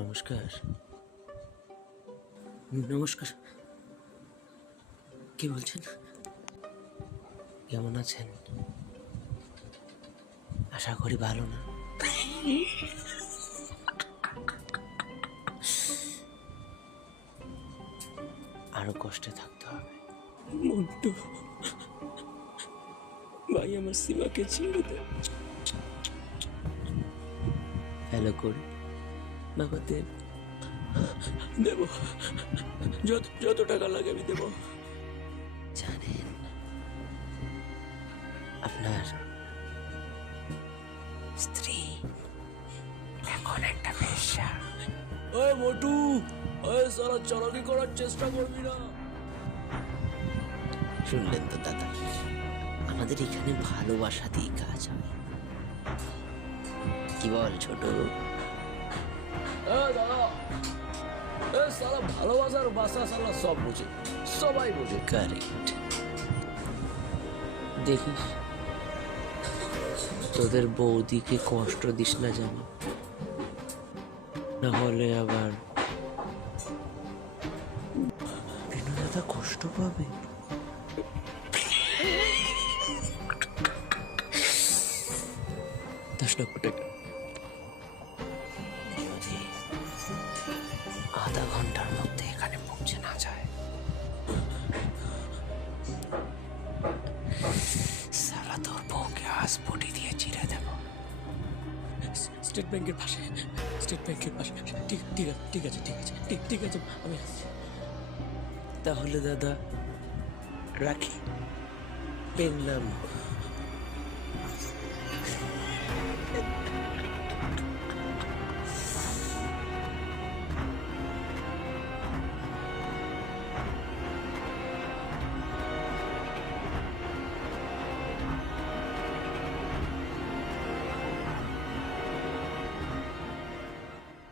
নমস্কার। নমস্কার। কি বলছেন? কেমন আছেন? আশা করি ভালো না। আরো কষ্টে থাকতে হবে। মন্টু ভাই, আমার সীমাকে ছেড়ে দে। হ্যালো করি বাবা, দেব দেব, যত টাকা লাগে আমি দেব। জানেন আপনার স্ত্রী এখন একটা বেশ্যা। ওই মোটু, ওই সারা চালাকি করার চেষ্টা করবি না। শুনলেন তো দাদা, আমাদের এখানে ভালোবাসা দিয়ে কাজ হয়। কি বল ছোট? দাদা, সারা ভালোবাসার বাসা সারা সব বুঝে, সবাই বুঝে। কারেক্ট। দেখিস তোদের বৌদিকে কষ্ট দিস না জানি, না হলে আবার কেন দাদা কষ্ট পাবে। 10 লক্ষ টাকা যদি আধা ঘন্টার মধ্যে এখানে পৌঁছে না যায়, সালা তোর বউকে হাসপটি দিয়ে চিড়ে দেব। স্টেট ব্যাংকের পাশে, স্টেট ব্যাংকের পাশে। ঠিক আছে আমি আসছি। তাহলে দাদা রাখি, পেন নাম